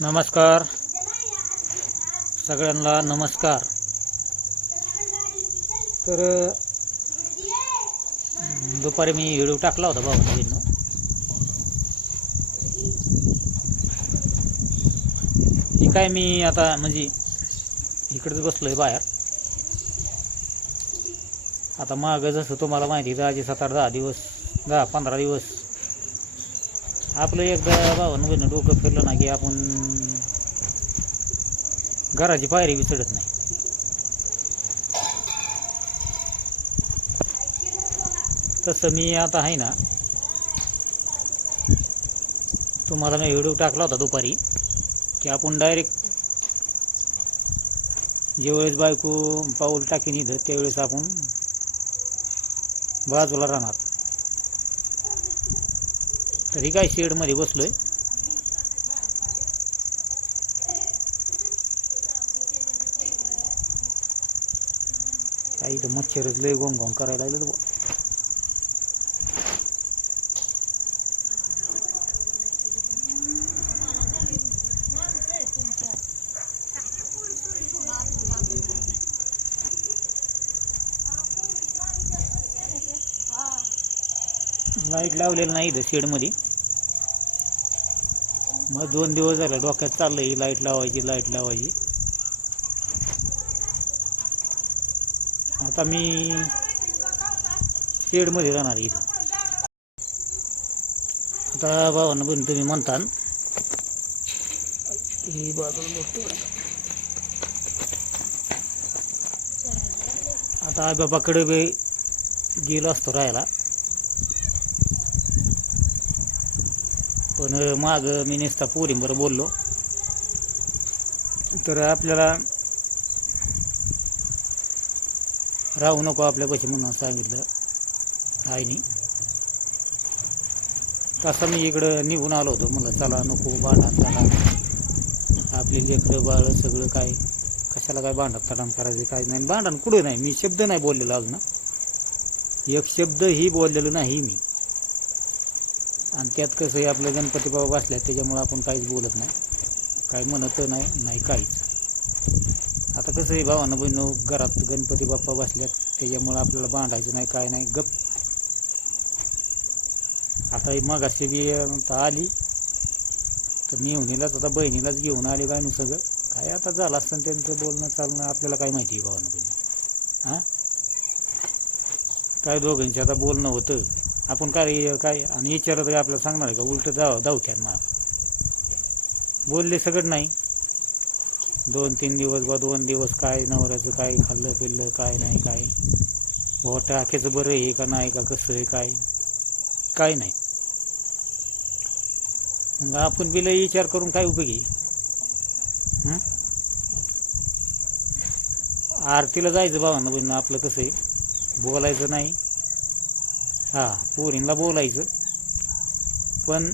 नमस्कार. सगळ्यांना नमस्कार. तर दुपारी मी व्हिडिओ टाकला होता भाऊ नवीन ही काय मी आता म्हणजे इकडेच बसलोय बाहेर. आता मागं जसं तुम्हाला माहिती दहाचे सात आठ दहा दिवस दहा पंधरा दिवस आपलं एकदा भावानं बहिणं डोकं फिरलं ना की आपण घराची पायरी बी चढत नाही. तसं मी आता आहे ना तुम्हाला मी व्हिडिओ टाकला होता दुपारी की आपण डायरेक्ट ज्यावेळेस बायको पाऊल टाकीन इथं त्यावेळेस आपण बाजूला राहणार. तरी काय शेडमध्ये बसलोय काही इथं मच्छरच लय गोंग गोंग करायला लागलं बुवा. लाइट लावलेलं नाही इथं शेडमध्ये मग दोन दिवस झाले डोक्यात चाललं ही लाइट लावायची लाइट लावायची. आता मी शेडमध्ये राहणार आहे इथं. आता भावानं पण तुम्ही म्हणता ही बाजू आता आई बाबाकडे बी गेलो असतो राहायला. पण माग मी नेसता पोरींबरोबर बोललो. तर आपल्याला राहू नको आपल्यापाशी म्हणून सांगितलं आईनी. तसं मी इकडं निघून आलो होतो. म्हणलं चला नको भांडण चला. आपली लेकरं बाळ सगळं काय कशाला काय भांडण तडाण करायचं काय नाही. भांडण कुठं नाही. मी शब्द नाही बोललेलो अजून. एक शब्द ही बोललेलो नाही मी. आणि त्यात कसं आहे आपलं गणपती बाबा बसल्या त्याच्यामुळं आपण काहीच बोलत नाही. काय म्हणत नाही नाही काहीच. आता कसं आहे भावानं बहिण घरात गणपती बाप्पा बसल्यात त्याच्यामुळं आपल्याला बांधायचं नाही काय नाही गप. आता ही मगाशी बी आता आली. तर मी येऊनलाच आता बहिणीलाच घेऊन आले काय नु सगळं काय आता झालं असतं त्यांचं बोलणं चालणं आपल्याला काय माहिती आहे भावानं बहिणी? हां? काय दोघांचे आता बोलणं होतं. आपण काय काय आणि विचारत काय आपल्याला सांगणार आहे का? उलट जावं दावत्यान मला बोलले सगळं नाही. दोन तीन दिवस बा दोन दिवस काय नवऱ्याचं काय खाल्लं पिल्लं काय नाही काय. बोट आख्याचं बरं आहे का नाही का कसं आहे काय? काय नाही. मग आपण बिल विचार करून काय उपयोगी? आरतीला जायचं भावांना बहिण आपलं कसं आहे? बोलायचं नाही. हां पोरींना बोलायचं. पण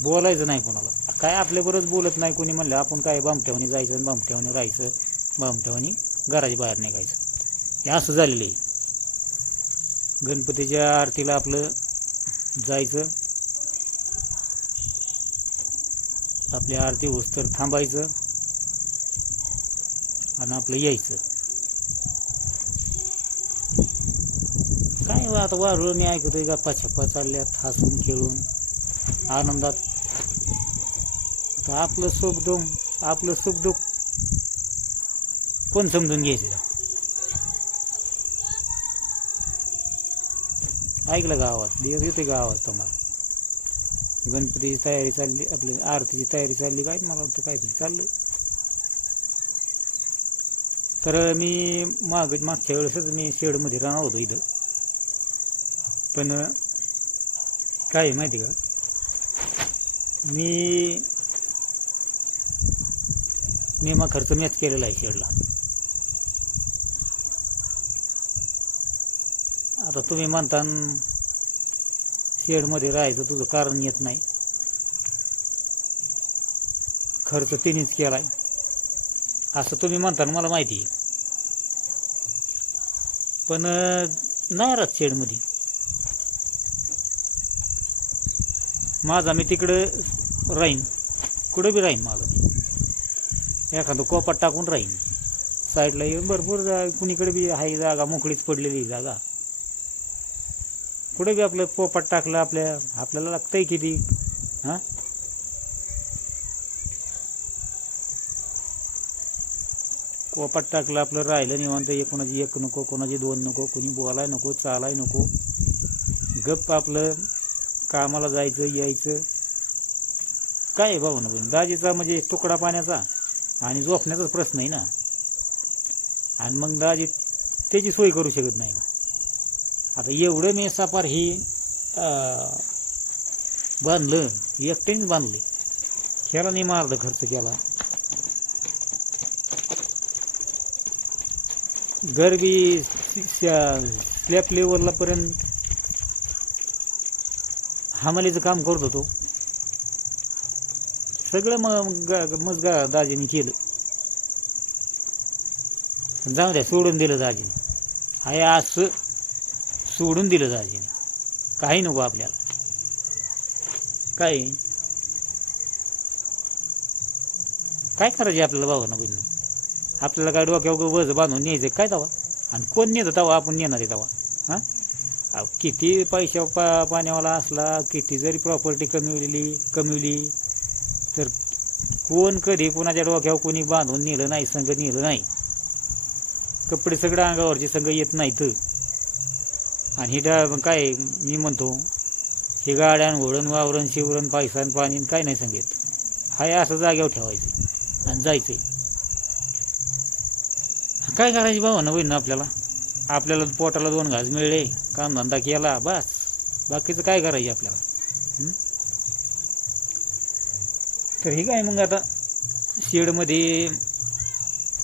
बोलायचं नाही कोणाला. काय आपल्याबरोबर बोलत नाही कोणी म्हणलं आपण काय बामट्यावणी जायचं आणि बामठेवणी राहायचं बामठ्यावणी घराच्या बाहेर निघायचं. हे असं झालेलं आहे. गणपतीच्या आरतीला आपलं जायचं. आपली आरती होस तर थांबायचं. आणि आपलं यायचं. काय बा आता वारुळ मी ऐकतोय गप्पा छप्पा चालल्यात हसून खेळून आनंदात. आता आपलं सुख दुःख आपलं सुख दुःख कोण समजून घ्यायचं ऐकलं का आवाज? दिवस येतोय का आवाज तुम्हाला? गणपतीची तयारी चालली आपली आरतीची तयारी चालली काय मला वाटतं काहीतरी चाललंय. तर मी माग मागच्या वेळेसच मी शेडमध्ये राहणार होतो इथं. पण काय आहे माहिती का? मी निमा खर्च मॅच केलेला आहे शेडला. आता तुम्ही म्हणता शेडमध्ये राहायचं तुझं कारण येत नाही. खर्च तिनेच केलाय. असं तुम्ही म्हणता मला माहिती आहे. पण नाही राहत शेडमध्ये. माझा मी तिकडं राहीन. कुठं बी राहीन माझं मी. एखादं कोपात टाकून राहीन. साईडला येऊन भरपूर जा कुणीकडे बी आहे जागा मोकळीच पडलेली जागा. कुठे बी आपलं पोपाट टाकलं आपल्या आपल्याला लागतंय किती? हां? कोपाट टाकलं आपलं राहिलं निवांत एक कोणाची एक नको कोणाची दोन नको कोणी बोलाय नको चालाय नको. गप्प आपलं कामाला जायचं यायचं. काय आहे भाऊ ना पण दाजीचा म्हणजे तुकडा पाण्याचा आणि झोपण्याचाच प्रश्न आहे ना. आणि मग दाजी त्याची सोय करू शकत नाही ना. आता एवढं मी सापार ही बांधलं एकट्यानेच बांधले. ह्याला नाही मार्द खर्च केला. गरबी स्लॅप लेवलला पर्यंत हमालीचं काम करत होतो. सगळं मग ग- मग गा दाजीने केलं. जाऊ द्या सोडून दिलं दाजीने. आहे असं सोडून दिलं दाजीने. काही नको आपल्याला. काय काय करायचे आपल्याला बाबा बहिण आपल्याला काय डोक्यावर वज बांधून न्यायचं काय तवा? आणि कोण नेतं तवा? आपण नेणार आहे तवा. हां? किती पैशा पा पाण्यावाला असला किती जरी प्रॉपर्टी कमविलेली कमविली तर कोण कधी कोणाच्या डोक्यावर कोणी बांधून नेलं नाही संघ नेलं नाही. कपडे सगळं अंगावरचे संघ येत नाहीत. आणि हे डा काय मी म्हणतो हे गाड्यान घोडण वावरण शिवरण पायसान पाणी काय नाही सांगत. हाय असं जाग्यावर ठेवायचं आणि जायचंय. काय करायची भाऊ ना बहीण आपल्याला? आपल्याला पोटाला दोन घास मिळले कामधंदा केला बस. बाकीचं काय करायचं आपल्याला? तर हे काय मग आता? शेडमध्ये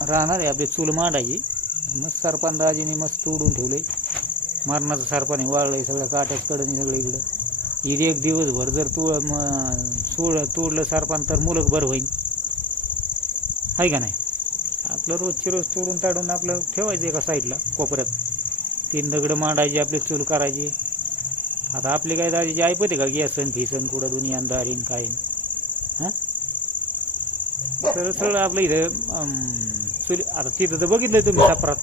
राहणार आहे आपली चूल मांडायची. मस्त सरपान दाजीने मस्त उडून ठेवले मरणाचं सरपाने वाळलंय सगळं काट्याच कडनी सगळं इकडं. इथे एक दिवसभर जर तू सोड तोडलं सरपान तर मुलक बरं होईन. आहे का नाही? आपलं रोजची रोज तोडून ताडून आपलं ठेवायचं एका साईडला कोपऱ्यात. तीन दगडं मांडायची आपली चूल करायची. आता आपली काय दाजीची ऐपते का गॅसन फिसन कुठं दुनिया दारीन काय हां? सरळ सरळ आपलं इथं चुल चुली आता तिथं तर बघितलं तुम्ही सापरात.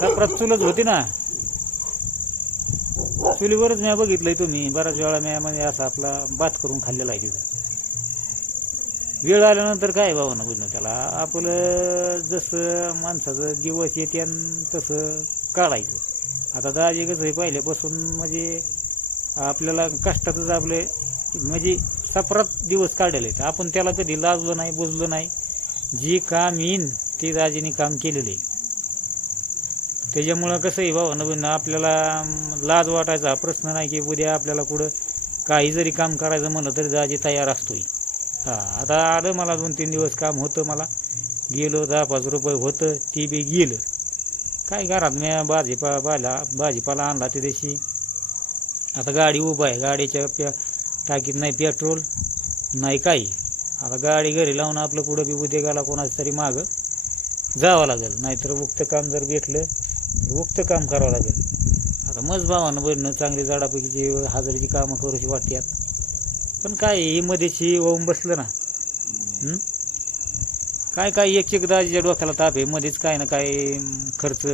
सापरात चुलच होती ना. चुलीवरच मी बघितलंय तुम्ही. बऱ्याच वेळा मी म्हणजे असा आपला बात करून खाल्लेला आहे तिथं. वेळ आल्यानंतर काय भावना ना बुजणं त्याला? आपलं जसं माणसाचं दिवस येते तसं काढायचं. आता दाजी कसं हे पहिल्यापासून म्हणजे आपल्याला कष्टातच आपले म्हणजे सपरात दिवस काढलेले आहेत. आपण त्याला कधी लाजलो नाही बुजलो नाही. जी काम येईन ते दाजीने काम केलेलं आहे. त्याच्यामुळं कसं आहे बाबा नवीन आपल्याला लाज वाटायचा प्रश्न नाही की उद्या आपल्याला कुठं काही जरी काम करायचं म्हणलं तरी दाजी तयार असतोय. हां आता आलं मला दोन तीन दिवस काम होतं मला. गेलो दहा पाच रुपये होतं ती बी गेलं. काय घरात मी भाजीपा बाला भाजीपाला आणला त्या दिवशी. आता गाडी उभा आहे गाडीच्या प्या टाकीत नाही पेट्रोल नाही काही. आता गाडी घरी लावून आपलं पुढं बी उद्या गेला कोणाचं तरी मागं. जावं लागेल नाहीतर उक्त काम जर भेटलं तर उक्त काम करावं लागेल. आता मज भावानं बरणं चांगली झाडापैकीची हजारीची कामं करूची वाटतात पण काय हे मध्येशी वाहून बसलं ना? हं? काय काय एक एक दाजीच्या डोक्याला ताप आहे मध्येच काय ना काय खर्च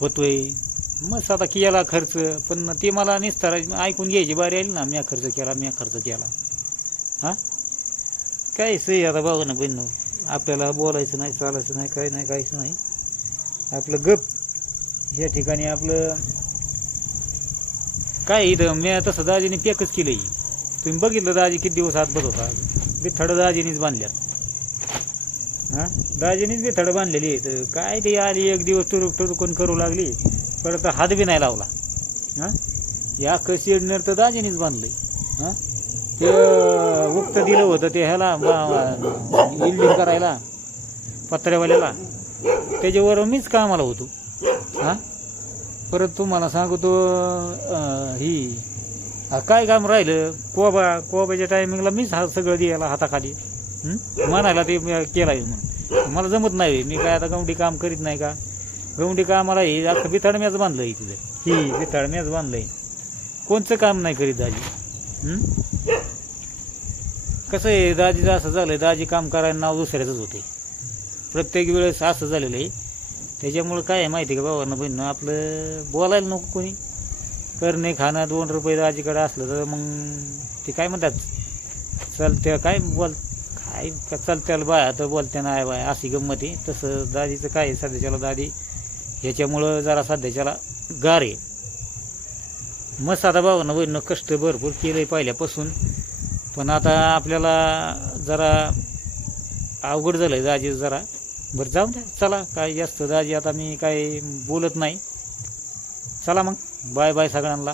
होतोय. मग आता केला खर्च पण ते मला निस्तारा ऐकून घ्यायची बारी आली ना म्या खर्च केला म्या खर्च केला. हा? काय सही आता बघा ना बहिण आपल्याला बोलायचं नाही चालायचं नाही काय नाही काहीच नाही. आपलं गप या ठिकाणी आपलं काय इथं मी तसं दाजीने पॅकच केलं तुम्ही बघितलं दाजी किती दिवस हात बघ होता? बिथड दाजीनीच बांधल्या हा? दाजीनीच बिथडं बांधलेली आहे तर काय ते आली एक दिवस तुरुक तुरुकून करू लागली. परत हात बी नाही लावला. हा? या कशीडनर तर दाजीनीच बांधलंय. हा? ते उक्त दिलं होतं ते ह्याला इल्डिंग करायला पत्र्यावाल्याला. त्याच्यावर मीच कामाला होतो. हा? परत तुम्हाला सांगतो ही काय काम राहिलं? कोबा कोबाच्या टायमिंगला मीच हा सगळं द्यायला हाताखाली. म्हणायला ते केला केलं आहे म्हणून. मला जमत नाही मी काय आता गवंडी काम करीत नाही का? गवंडी कामाला हे आता बिथाडम्याच बांधलं आहे तिथं ही बिथाडम्याच बांधलंय. कोणचं काम नाही करीत दाजी? कसं आहे दाजीचं असं झालं दाजी काम करायला नाव दुसऱ्याचंच होते प्रत्येक वेळेस असं झालेलं आहे. त्याच्यामुळं काय आहे माहिती आहे का बाबांना बहिणं आपलं बोलायला नको कोणी. करणे खाणं दोन रुपये दाजीकडे असलं तर मग ते काय म्हणतात? चलते काय बोल काय चलत्याला चालत्याला बाया तर बोलत्या नाही बाया अशी गंमत आहे. तसं दादीचं काय आहे? सध्याच्याला दादी ह्याच्यामुळं जरा सध्याच्याला गार आहे. मस्त आता भावानं बहिणं कष्ट भरपूर केलंय पहिल्यापासून. पण आता आपल्याला जरा अवघड झालंय दाजी जरा. बरं जाऊ द्या. चला काय जास्त दाजी आता मी काय बोलत नाही. चला मग. बाय बाय सगळ्यांना.